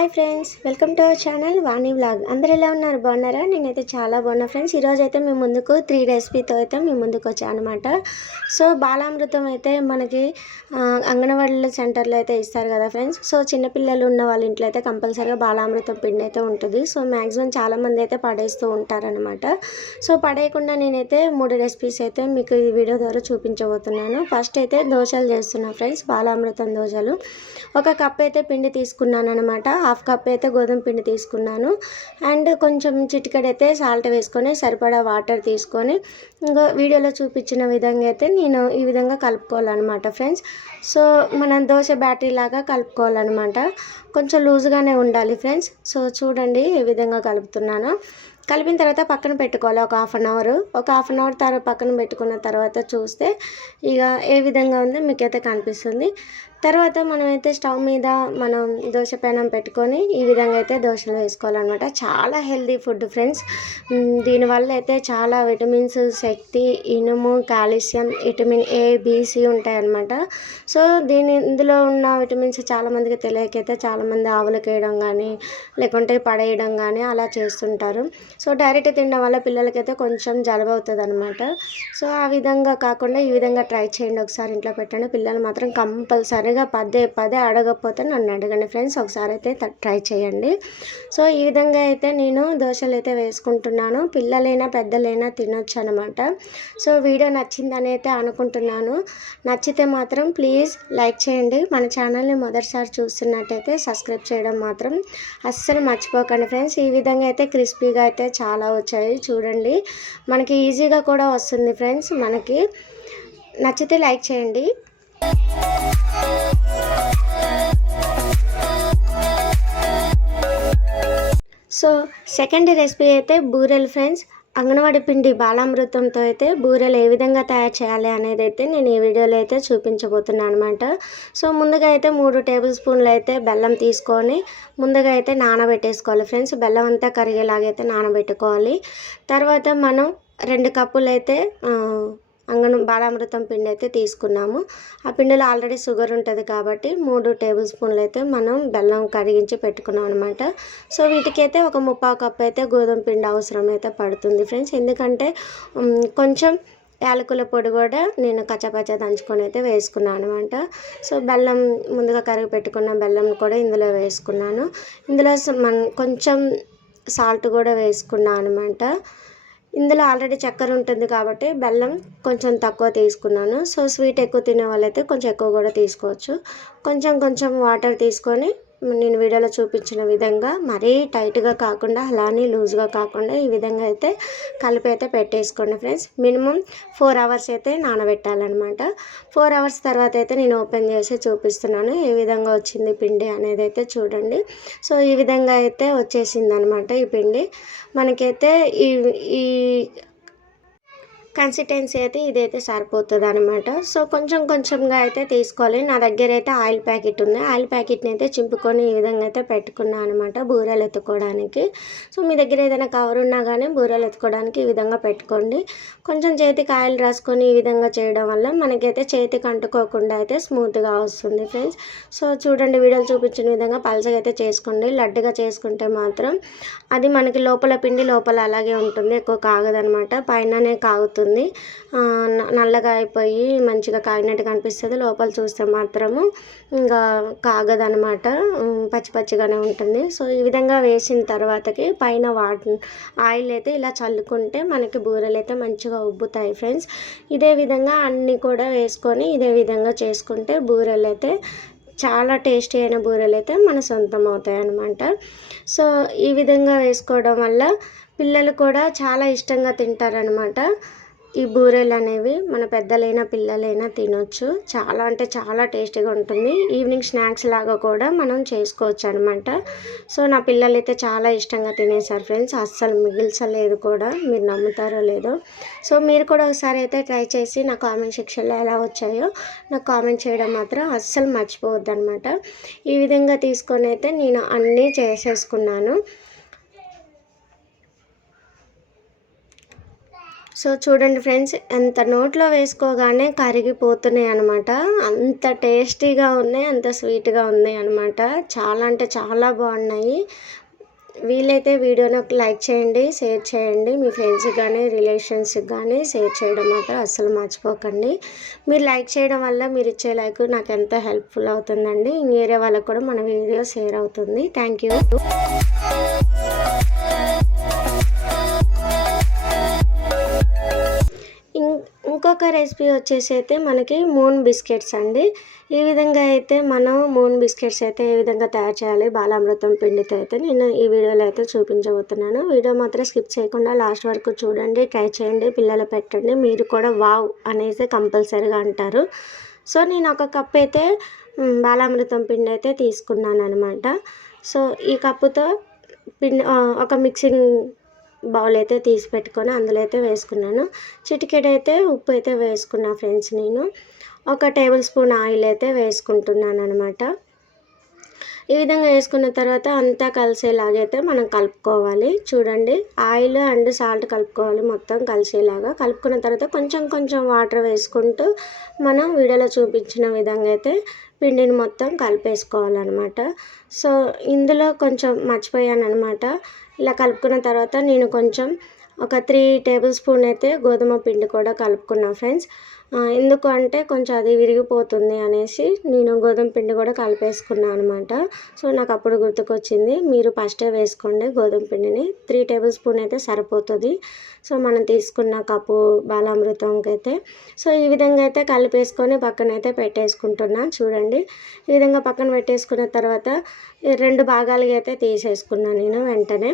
Hi friends, welcome to our channel Vani vlog. అందరు ఎలా ఉన్నారు? బాగున్నారా? నేనైతే చాలా బాగున్నా ఫ్రెండ్స్. ఈరోజు అయితే మేము ముందుకు 3 రెసిపీతో అయితే మేము ముందుకు వచ్చాను అనమాట. సో బాలామృతం అయితే మనకి అంగన్వాడీ సెంటర్లో అయితే ఇస్తారు కదా ఫ్రెండ్స్. సో చిన్నపిల్లలు ఉన్న వాళ్ళ ఇంట్లో అయితే కంపల్సరీగా బాలామృతం పిండి అయితే ఉంటుంది. సో మ్యాక్సిమం చాలామంది అయితే పడేస్తూ ఉంటారనమాట. సో పడేయకుండా నేనైతే 3 రెసిపీస్ అయితే మీకు ఈ వీడియో ద్వారా చూపించబోతున్నాను. ఫస్ట్ అయితే దోశలు చేస్తున్నాను ఫ్రెండ్స్, బాలామృతం దోశలు. ఒక కప్ అయితే పిండి తీసుకున్నాను అనమాట. హాఫ్ కప్ అయితే గోధుమ పిండి తీసుకున్నాను. అండ్ కొంచెం చిటికెడైతే సాల్ట్ వేసుకొని సరిపడా వాటర్ తీసుకొని ఇంకా వీడియోలో చూపించిన విధంగా అయితే నేను ఈ విధంగా కలుపుకోవాలన్నమాట ఫ్రెండ్స్. సో మనం దోశ బ్యాటరీ లాగా కలుపుకోవాలన్నమాట. కొంచెం లూజ్గానే ఉండాలి ఫ్రెండ్స్. సో చూడండి ఏ విధంగా కలుపుతున్నాను. కలిపిన తర్వాత పక్కన పెట్టుకోవాలి ఒక హాఫ్ అన్ అవర్ తర్వాత పక్కన పెట్టుకున్న తర్వాత చూస్తే ఇక ఏ విధంగా ఉందో మీకైతే కనిపిస్తుంది. తర్వాత మనమైతే స్టవ్ మీద మనం దోశ పెనం పెట్టుకొని ఈ విధంగా అయితే దోశలు వేసుకోవాలన్నమాట. చాలా హెల్దీ ఫుడ్ ఫ్రెండ్స్. దీనివల్ల అయితే చాలా విటమిన్స్, శక్తి, ఇనుము, calcium, vitamin A, B, C ఉంటాయన్నమాట. సో ఇందులో ఉన్న విటమిన్స్ చాలామందికి తెలియకైతే చాలామంది ఆవులకు వేయడం కానీ లేకుంటే పడేయడం కానీ అలా చేస్తుంటారు. సో డైరెక్ట్ తినడం వల్ల పిల్లలకైతే కొంచెం జలుబు అవుతుంది అనమాట. సో ఆ విధంగా కాకుండా ఈ విధంగా ట్రై చేయండి, ఒకసారి ఇంట్లో పెట్టండి. పిల్లలు మాత్రం కంపల్సరీగా పదే అడగకపోతే నన్ను అడగండి ఫ్రెండ్స్, ఒకసారి అయితే ట్రై చేయండి. సో ఈ విధంగా అయితే నేను దోశలు అయితే వేసుకుంటున్నాను. పిల్లలైనా పెద్దలైనా తినొచ్చు అనమాట. సో వీడియో నచ్చిందని అయితే అనుకుంటున్నాను. నచ్చితే మాత్రం ప్లీజ్ లైక్ చేయండి. మన ఛానల్ని మొదటిసారి చూస్తున్నట్టయితే సబ్స్క్రైబ్ చేయడం మాత్రం అస్సలు మర్చిపోకండి ఫ్రెండ్స్. ఈ విధంగా అయితే క్రిస్పీగా అయితే చాలా వచ్చాయి చూడండి. మనకి ఈజీగా కూడా వస్తుంది ఫ్రెండ్స్. మనకి నచ్చితే లైక్ చేయండి. సో సెకండ్ రెసిపీ అయితే బూరెలు ఫ్రెండ్స్. అంగన్వాడీ పిండి బాలామృతంతో అయితే బూరెలు ఏ విధంగా తయారు చేయాలి అనేది అయితే నేను ఈ వీడియోలో అయితే చూపించబోతున్నాను అనమాట. సో ముందుగా అయితే 3 టేబుల్ స్పూన్లు అయితే బెల్లం తీసుకొని ముందుగా అయితే నానబెట్టేసుకోవాలి ఫ్రెండ్స్. బెల్లం అంతా కరిగేలాగైతే నానబెట్టుకోవాలి. తర్వాత మనం 2 కప్పులు అయితే బాలామృతం పిండి అయితే తీసుకున్నాము. ఆ పిండిలో ఆల్రెడీ షుగర్ ఉంటుంది కాబట్టి 3 టేబుల్ స్పూన్లు అయితే మనం బెల్లం కరిగించి పెట్టుకున్నాం అనమాట. సో వీటికైతే ఒక 3/4 కప్ అయితే గోధుమ పిండి అవసరం అయితే పడుతుంది ఫ్రెండ్స్. ఎందుకంటే కొంచెం యాలకుల పొడి కూడా నేను కచ్చపచ్చ దంచుకొని అయితే వేసుకున్నాను అనమాట. సో బెల్లం ముందుగా కరిగి పెట్టుకున్న బెల్లం కూడా ఇందులో వేసుకున్నాను. ఇందులో కొంచెం సాల్ట్ కూడా వేసుకున్నాను అనమాట. ఇందులో ఆల్రెడీ చక్కెర ఉంటుంది కాబట్టి బెల్లం కొంచెం తక్కువ తీసుకున్నాను. సో స్వీట్ ఎక్కువ తినే వాళ్ళైతే కొంచెం ఎక్కువ కూడా తీసుకోవచ్చు. కొంచెం వాటర్ తీసుకొని నేను వీడియోలో చూపించిన విధంగా మరీ టైట్గా కాకుండా అలానే లూజ్గా కాకుండా ఈ విధంగా అయితే కలిపి అయితే పెట్టేసుకోండి ఫ్రెండ్స్. మినిమం 4 అవర్స్ అయితే నానబెట్టాలన్నమాట. 4 అవర్స్ తర్వాత అయితే నేను ఓపెన్ చేసి చూపిస్తున్నాను ఏ విధంగా వచ్చింది పిండి అనేది అయితే చూడండి. సో ఈ విధంగా అయితే వచ్చేసింది అనమాట ఈ పిండి. మనకైతే ఈ కన్సిస్టెన్సీ అయితే ఇదైతే సరిపోతుంది అనమాట. సో కొంచెంగా అయితే తీసుకోవాలి. నా దగ్గర అయితే ఆయిల్ ప్యాకెట్ ఉంది. ఆయిల్ ప్యాకెట్ని అయితే చింపుకొని ఈ విధంగా అయితే పెట్టుకున్నాను అనమాట బూరెలు ఎత్తుకోవడానికి. సో మీ దగ్గర ఏదైనా కవర్ ఉన్నా కానీ బూరెలు ఎత్తుకోవడానికి ఈ విధంగా పెట్టుకోండి. కొంచెం చేతికి ఆయిల్ రాసుకొని ఈ విధంగా చేయడం వల్ల మనకైతే చేతికి అంటుకోకుండా అయితే స్మూత్గా వస్తుంది ఫ్రెండ్స్. సో చూడండి వీడియోలు చూపించిన విధంగా పలచగా అయితే చేసుకోండి. లడ్డుగా చేసుకుంటే మాత్రం అది మనకి లోపల పిండి లోపల అలాగే ఉంటుంది, ఎక్కువ కాగదనమాట. పైననే కాగుతుంది, నల్లగా అయిపోయి మంచిగా కాగినట్టు కనిపిస్తుంది. లోపల చూస్తే మాత్రము ఇంకా కాగదనమాట, పచ్చిగానే ఉంటుంది. సో ఈ విధంగా వేసిన తర్వాతకి పైన ఆయిల్ అయితే ఇలా చల్లుకుంటే మనకి బూరెలు అయితే మంచిగా ఉబ్బుతాయి ఫ్రెండ్స్. ఇదే విధంగా అన్నీ కూడా వేసుకొని ఇదే విధంగా చేసుకుంటే బూరెలు అయితే చాలా టేస్టీ అయిన బూరెలు అయితే మన సొంతం అవుతాయి అన్నమాట. సో ఈ విధంగా వేసుకోవడం వల్ల పిల్లలు కూడా చాలా ఇష్టంగా తింటారనమాట. ఈ బూరెలు అనేవి మన పెద్దలైనా పిల్లలైనా తినొచ్చు. చాలా అంటే చాలా టేస్టీగా ఉంటుంది. ఈవినింగ్ స్నాక్స్ లాగా కూడా మనం చేసుకోవచ్చు అనమాట. సో నా పిల్లలు అయితే చాలా ఇష్టంగా తినేసారు ఫ్రెండ్స్, అస్సలు మిగిల్చలేదు కూడా. మీరు నమ్ముతారో లేదో. సో మీరు కూడా ఒకసారి అయితే ట్రై చేసి నా కామెంట్ సెక్షన్లో ఎలా వచ్చాయో నాకు కామెంట్ చేయడం మాత్రం అస్సలు మర్చిపోవద్దు అనమాట. ఈ విధంగా తీసుకొని అయితే నేను అన్నీ చేసేసుకున్నాను. సో చూడండి ఫ్రెండ్స్, ఎంత నోట్లో వేసుకోగానే కరిగిపోతున్నాయి అనమాట. అంత టేస్టీగా ఉన్నాయి, అంత స్వీట్గా ఉన్నాయి అనమాట. చాలా అంటే చాలా బాగున్నాయి. వీలైతే వీడియోని ఒక లైక్ చేయండి, షేర్ చేయండి. మీ ఫ్రెండ్స్కి కానీ రిలేషన్స్కి కానీ షేర్ చేయడం మాత్రం అస్సలు మర్చిపోకండి. మీరు లైక్ చేయడం వల్ల మీరు ఇచ్చే లైక్ నాకు ఎంతో హెల్ప్ఫుల్ అవుతుందండి. వేరే వాళ్ళకు కూడా మన వీడియో షేర్ అవుతుంది. Thank you. ఇంకొక రెసిపీ వచ్చేసి అయితే మనకి మూన్ బిస్కెట్స్ అండి. ఈ విధంగా అయితే మనం మూన్ బిస్కెట్స్ అయితే ఏ విధంగా తయారు చేయాలి బాలామృతం పిండితో అయితే నేను ఈ వీడియోలో అయితే చూపించబోతున్నాను. వీడియో మాత్రం స్కిప్ చేయకుండా లాస్ట్ వరకు చూడండి, ట్రై చేయండి, పిల్లలు పెట్టండి. మీరు కూడా వావ్ అనేసి కంపల్సరీగా అంటారు. సో నేను ఒక కప్ అయితే బాలామృతం పిండి అయితే తీసుకున్నాను అనమాట. సో ఈ కప్పుతో పిండి ఒక మిక్సింగ్ బౌల్ అయితే తీసి పెట్టుకొని అందులో అయితే వేసుకున్నాను. చిటికెడైతే ఉప్పు అయితే వేసుకున్నా ఫ్రెండ్స్. నేను ఒక టేబుల్ స్పూన్ ఆయిల్ అయితే వేసుకుంటున్నాను అనమాట. ఈ విధంగా వేసుకున్న తర్వాత అంతా కలిసేలాగైతే మనం కలుపుకోవాలి. చూడండి, ఆయిల్ అండ్ సాల్ట్ కలుపుకోవాలి మొత్తం కలిసేలాగా. కలుపుకున్న తర్వాత కొంచెం కొంచెం వాటర్ వేసుకుంటూ మనం వీడియోలో చూపించిన విధంగా అయితే పిండిని మొత్తం కలిపేసుకోవాలన్నమాట. సో ఇందులో కొంచెం మర్చిపోయాను అనమాట. ఇలా కలుపుకున్న తర్వాత నేను కొంచెం ఒక 3 టేబుల్ స్పూన్ అయితే గోధుమ పిండి కూడా కలుపుకున్నా ఫ్రెండ్స్. ఎందుకు అంటే కొంచెం అది విరిగిపోతుంది అనేసి నేను గోధుమ పిండి కూడా కలిపేసుకున్నాను అనమాట. సో నాకు అప్పుడు గుర్తుకొచ్చింది, మీరు ఫస్టే వేసుకోండి గోధుమ పిండిని. 3 టేబుల్ స్పూన్ అయితే సరిపోతుంది. సో మనం తీసుకున్న కప్పు బాలామృతంకి అయితే. సో ఈ విధంగా అయితే కలిపేసుకొని పక్కన అయితే పెట్టేసుకుంటున్నాను. చూడండి, ఈ విధంగా పక్కన పెట్టేసుకున్న తర్వాత 2 భాగాలుగా అయితే తీసేసుకున్నాను నేను. వెంటనే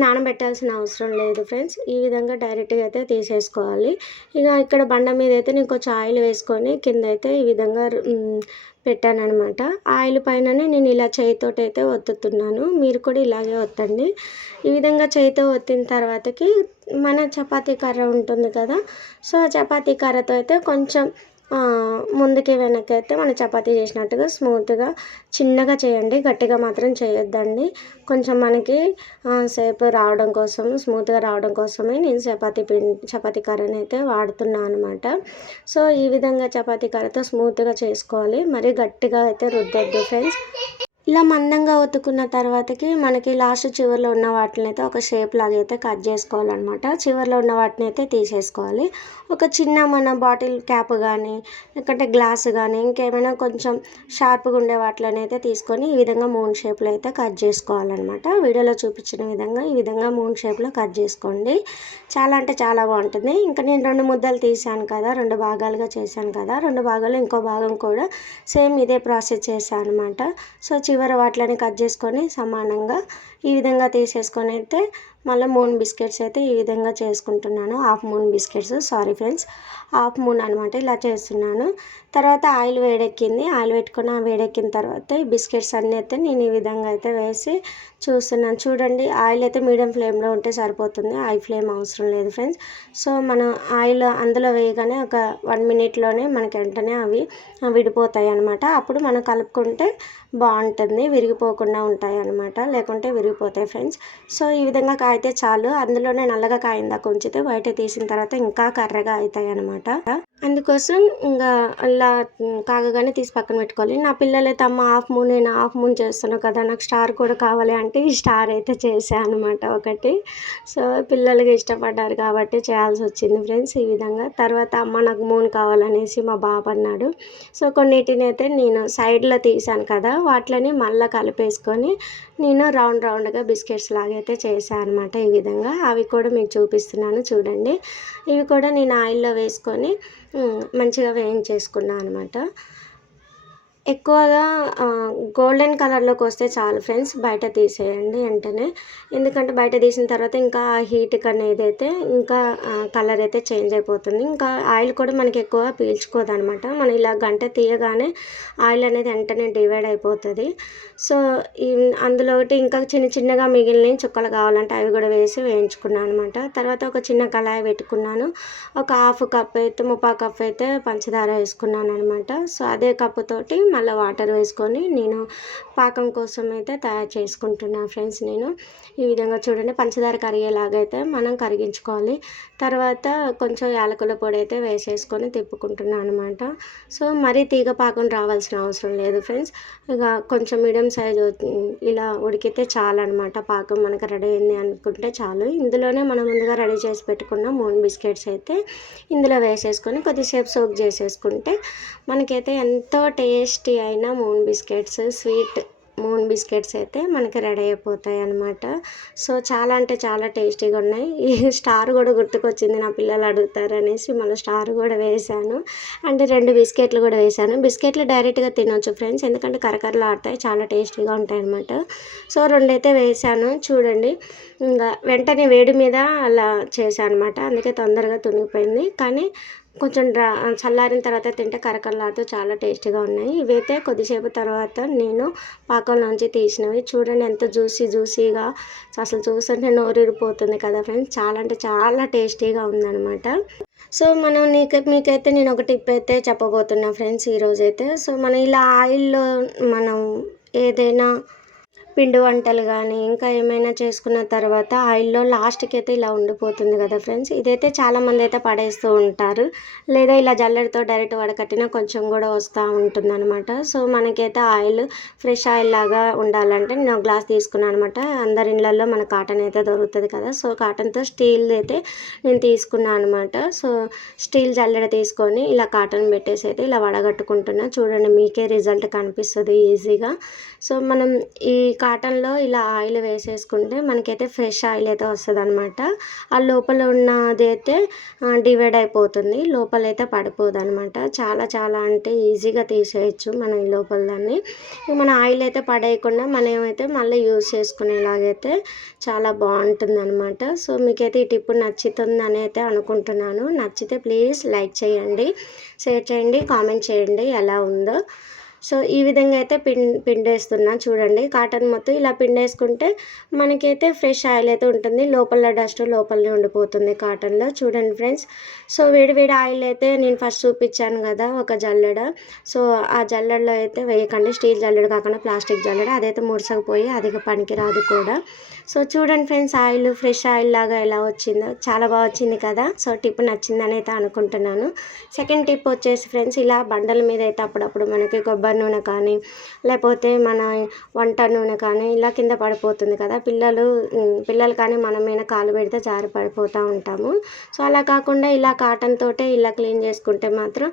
నానబెట్టాల్సిన అవసరం లేదు ఫ్రెండ్స్. ఈ విధంగా డైరెక్ట్గా అయితే తీసేసుకోవాలి. ఇక ఇక్కడ బండ మీద అయితే నేను కొంచెం ఆయిల్ వేసుకొని కింద అయితే ఈ విధంగా పెట్టాను అనమాట. ఆయిల్ పైననే నేను ఇలా చేయితోటి అయితే ఒత్తుతున్నాను. మీరు కూడా ఇలాగే ఒత్తండి. ఈ విధంగా చేయితో ఒత్తిన తర్వాతకి మన చపాతీ కర్ర ఉంటుంది కదా, సో చపాతీ కర్రతో అయితే కొంచెం ముందుకి వెనక్కి అయితే మనం చపాతీ చేసినట్టుగా స్మూత్గా చిన్నగా చేయండి, గట్టిగా మాత్రం చేయొద్దండి. కొంచెం మనకి సేపు రావడం కోసం, స్మూత్గా రావడం కోసమే నేను చపాతీ కర్రని అయితే వాడుతున్నాను అనమాట. సో ఈ విధంగా చపాతీ కర్రతో స్మూత్గా చేసుకోవాలి, మరి గట్టిగా అయితే రుద్దొద్దు ఫ్రెండ్స్. ఇలా మందంగా ఒత్తుకున్న తర్వాతకి మనకి లాస్ట్ చివరిలో ఉన్న వాటిని అయితే ఒక షేప్ లాగా అయితే కట్ చేసుకోవాలన్నమాట. చివరిలో ఉన్న వాటిని అయితే తీసేసుకోవాలి. ఒక చిన్న మన బాటిల్ క్యాప్ కానీ లేకుంటే గ్లాస్ కానీ ఇంకేమైనా కొంచెం షార్ప్గా ఉండే వాటిని అయితే తీసుకొని ఈ విధంగా మూన్ షేప్లో అయితే కట్ చేసుకోవాలన్నమాట. వీడియోలో చూపించిన విధంగా ఈ విధంగా మూన్ షేప్లో కట్ చేసుకోండి. చాలా అంటే చాలా బాగుంటుంది. ఇంకా నేను 2 ముద్దలు తీసాను కదా, 2 భాగాలుగా చేశాను కదా, 2 భాగాలు ఇంకో భాగం కూడా సేమ్ ఇదే ప్రాసెస్ చేశాను అనమాట. సో చివరి వాటిని కట్ చేసుకొని సమానంగా ఈ విధంగా తీసేసుకొని అయితే మళ్ళీ మూన్ బిస్కెట్స్ అయితే ఈ విధంగా చేసుకుంటున్నాను. Half moon biscuits, sorry friends, half moon అనమాట. ఇలా చేస్తున్నాను. తర్వాత ఆయిల్ వేడెక్కింది, ఆయిల్ పెట్టుకొని వేడెక్కిన తర్వాత ఈ బిస్కెట్స్ అన్నీ అయితే నేను ఈ విధంగా అయితే వేసి చూస్తున్నాను. చూడండి, ఆయిల్ అయితే మీడియం ఫ్లేమ్లో ఉంటే సరిపోతుంది, హై ఫ్లేమ్ అవసరం లేదు ఫ్రెండ్స్. సో మనం ఆయిల్ అందులో వేయగానే ఒక 1 మినిట్లోనే మనకి వెంటనే అవి విడిపోతాయి అనమాట. అప్పుడు మనం కలుపుకుంటే బాగుంటుంది, విరిగిపోకుండా ఉంటాయి అనమాట, లేకుంటే విరిగిపోతాయి ఫ్రెండ్స్. సో ఈ విధంగా కాయితే చాలు. అందులోనే నల్లగా కాయిందాక ఉంచితే బయట తీసిన తర్వాత ఇంకా కర్రగా అవుతాయి అనమాట. అందుకోసం ఇంకా అలా కాగగానే తీసి పక్కన పెట్టుకోవాలి. నా పిల్లలైతే అమ్మ హాఫ్ మూన్, నేను హాఫ్ మూన్ చేస్తున్నాను కదా, నాకు స్టార్ కూడా కావాలి అంటే ఈ స్టార్ అయితే చేశాను అనమాట ఒకటి. సో పిల్లలకి ఇష్టపడ్డారు కాబట్టి చేయాల్సి వచ్చింది ఫ్రెండ్స్ ఈ విధంగా. తర్వాత అమ్మ నాకు మూన్ కావాలనేసి మా బాబు అన్నాడు. సో కొన్నిటిని అయితే నేను సైడ్లో తీసాను కదా, వాటిని మళ్ళీ కలిపేసుకొని నేను రౌండ్గా బిస్కెట్స్ లాగా అయితే చేశాను అనమాట. ఈ విధంగా అవి కూడా మీకు చూపిస్తున్నాను చూడండి. ఇవి కూడా నేను ఆయిల్లో వేసుకొని మంచిగా వేయించేసుకున్నాను అనమాట. ఎక్కువగా గోల్డెన్ కలర్లోకి వస్తే చాలు ఫ్రెండ్స్, బయట తీసేయండి వెంటనే. ఎందుకంటే బయట తీసిన తర్వాత ఇంకా ఆ హీట్కి అనేది అయితే ఇంకా కలర్ అయితే చేంజ్ అయిపోతుంది. ఇంకా ఆయిల్ కూడా మనకి ఎక్కువ పీల్చుకోదు అనమాట. మనం ఇలా గంట తీయగానే ఆయిల్ అనేది వెంటనే డివైడ్ అయిపోతుంది. సో అందులో ఒకటి ఇంకా చిన్నగా మిగిలిన చుక్కలు కావాలంటే అవి కూడా వేసి వేయించుకున్నాను అనమాట. తర్వాత ఒక చిన్న కళాయి పెట్టుకున్నాను. ఒక హాఫ్ కప్ అయితే 3/4 కప్ అయితే పంచదార వేసుకున్నాను అనమాట. సో అదే కప్పుతోటి మళ్ళీ వాటర్ వేసుకొని నేను పాకం కోసం అయితే తయారు చేసుకుంటున్నాను ఫ్రెండ్స్. నేను ఈ విధంగా చూడండి పంచదార కరిగేలాగైతే మనం కరిగించుకోవాలి. తర్వాత కొంచెం యాలకుల పొడి అయితే వేసేసుకొని తిప్పుకుంటున్నాను అనమాట. సో మరీ తీగ పాకం రావాల్సిన అవసరం లేదు ఫ్రెండ్స్. ఇక కొంచెం మీడియం సైజు ఇలా ఉడికితే చాలు అనమాట. పాకం మనకు రెడీ అయింది అనుకుంటే చాలు. ఇందులోనే మనం ముందుగా రెడీ చేసి పెట్టుకున్న మూన్ బిస్కెట్స్ అయితే ఇందులో వేసేసుకొని కొద్దిసేపు సోక్ చేసేసుకుంటే మనకైతే ఎంతో టేస్టీ అయిన moon biscuits, sweet moon biscuits అయితే మనకి రెడీ అయిపోతాయి అనమాట. సో చాలా అంటే చాలా టేస్టీగా ఉన్నాయి. ఈ స్టార్ కూడా గుర్తుకొచ్చింది, నా పిల్లలు అడుగుతారు అనేసి మళ్ళీ స్టార్ కూడా వేసాను. అంటే 2 బిస్కెట్లు కూడా వేసాను. బిస్కెట్లు డైరెక్ట్గా తినొచ్చు ఫ్రెండ్స్, ఎందుకంటే కరకరలు ఆడతాయి, చాలా టేస్టీగా ఉంటాయి అనమాట. సో 2 అయితే వేసాను చూడండి. ఇంకా వెంటనే వేడి మీద అలా చేశాను అనమాట, అందుకే తొందరగా తునిగిపోయింది. కానీ కొంచెం చల్లారిన తర్వాత తింటే కరకరలాడుతూ చాలా టేస్టీగా ఉన్నాయి. ఇవైతే కొద్దిసేపు తర్వాత నేను పాకంలోంచి తీసినవి. చూడండి ఎంత జ్యూసీగా, అసలు చూస్తుంటే నోరూరిపోతుంది కదా ఫ్రెండ్స్. చాలా అంటే చాలా టేస్టీగా ఉందన్నమాట. సో మనం మీకైతే నేను ఒక టిప్ అయితే చెప్పబోతున్నా ఫ్రెండ్స్ ఈరోజైతే. సో మనం ఇలా ఆయిల్లో మనం ఏదైనా పిండి వంటలు కానీ ఇంకా ఏమైనా చేసుకున్న తర్వాత ఆయిల్లో లాస్ట్కి అయితే ఇలా ఉండిపోతుంది కదా ఫ్రెండ్స్. ఇదైతే చాలామంది అయితే పడేస్తూ ఉంటారు, లేదా ఇలా జల్లెడతో డైరెక్ట్ వడకట్టినా కొంచెం కూడా వస్తూ ఉంటుంది అనమాట. సో మనకైతే ఆయిల్ ఫ్రెష్ ఆయిల్ లాగా ఉండాలంటే నేను ఒక గ్లాస్ తీసుకున్నాను అనమాట. అందరి ఇళ్ళల్లో మన కాటన్ అయితే దొరుకుతుంది కదా. సో కాటన్తో స్టీల్ అయితే నేను తీసుకున్నాను అనమాట. సో స్టీల్ జల్లెడ తీసుకొని ఇలా కాటన్ పెట్టేసి అయితే ఇలా వడగట్టుకుంటున్నా. చూడండి మీకే రిజల్ట్ కనిపిస్తుంది ఈజీగా. సో మనం ఈ కాటన్లో ఇలా ఆయిల్ వేసేసుకుంటే మనకైతే ఫ్రెష్ ఆయిల్ అయితే వస్తుంది అనమాట. ఆ లోపల ఉన్నది అయితే డివైడ్ అయిపోతుంది, లోపలైతే పడిపోదు అనమాట. చాలా అంటే ఈజీగా తీసేయచ్చు మనం ఈ లోపల దాన్ని. మన ఆయిల్ అయితే పడేయకుండా మనం ఏమైతే మళ్ళీ యూజ్ చేసుకునేలాగైతే చాలా బాగుంటుంది అనమాట. సో మీకైతే ఈ టిప్ నచ్చుతుందని అయితే అనుకుంటున్నాను. నచ్చితే ప్లీజ్ లైక్ చేయండి, షేర్ చేయండి, కామెంట్ చేయండి ఎలా ఉందో. సో ఈ విధంగా అయితే పిండేస్తున్నా చూడండి. కాటన్ మొత్తం ఇలా పిండేసుకుంటే మనకైతే ఫ్రెష్ ఆయిల్ అయితే ఉంటుంది, లోపల డస్ట్ లోపలనే ఉండిపోతుంది కాటన్లో. చూడండి ఫ్రెండ్స్. సో వేడి ఆయిల్ అయితే నేను ఫస్ట్ చూపించాను కదా ఒక జల్లెడ. సో ఆ జల్లెడలో అయితే వేయకండి, స్టీల్ జల్లెడ కాకుండా ప్లాస్టిక్ జల్లెడ, అదైతే ముడసకపోయి అదిగా పనికి రాదు కూడా. సో చూడండి ఫ్రెండ్స్, ఆయిల్ ఫ్రెష్ ఆయిల్ లాగా ఎలా వచ్చిందో, చాలా బాగా వచ్చింది కదా. సో టిప్ నచ్చిందని అయితే అనుకుంటున్నాను. సెకండ్ టిప్ వచ్చేసి ఫ్రెండ్స్, ఇలా బండల మీద అయితే అప్పుడప్పుడు మనకి కొబ్బరి నూనె కానీ లేకపోతే మన వంట నూనె కానీ ఇలా కింద పడిపోతుంది కదా. పిల్లలు కానీ మనం మీద కాలు పెడితే జారి పడిపోతూ ఉంటాము. సో అలా కాకుండా ఇలా కాటన్ తోటే ఇలా క్లీన్ చేసుకుంటే మాత్రం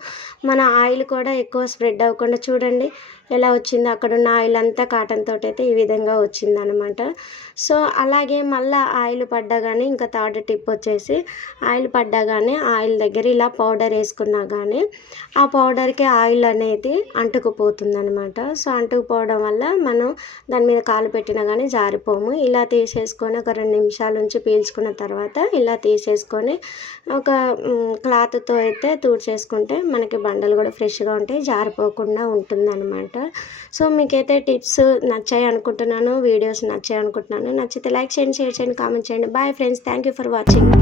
మన ఆయిల్ కూడా ఎక్కువ స్ప్రెడ్ అవ్వకుండా చూడండి ఎలా వచ్చిందో. అక్కడ ఉన్న ఆయిల్ అంతా కాటన్ తోటి అయితే ఈ విధంగా వచ్చిందనమాట. సో అలాగే మళ్ళీ ఆయిల్ పడ్డా కానీ ఇంకా థర్డ్ టిప్ వచ్చేసి, ఆయిల్ పడ్డా కానీ ఆయిల్ దగ్గర ఇలా పౌడర్ వేసుకున్నా కానీ ఆ పౌడర్కి ఆయిల్ అనేది అంటుకుపోతుంది అనమాట. సో అంటుకుపోవడం వల్ల మనం దాని మీద కాలు పెట్టినా కానీ జారిపోము. ఇలా తీసేసుకొని ఒక 2 నిమిషాల నుంచి పీల్చుకున్న తర్వాత ఇలా తీసేసుకొని ఒక క్లాత్తో అయితే తుడిచేసుకుంటే మనకి బండలు కూడా ఫ్రెష్గా ఉంటాయి, జారిపోకుండా ఉంటుంది అనమాట. సో మీకైతే టిప్స్ నచ్చాయి అనుకుంటున్నాను, వీడియోస్ నచ్చాయి అనుకుంటున్నాను. నచ్చితే లైక్ చేయండి, షేర్ చేయండి, కామెంట్ చేయండి. Bye friends, thank you for watching.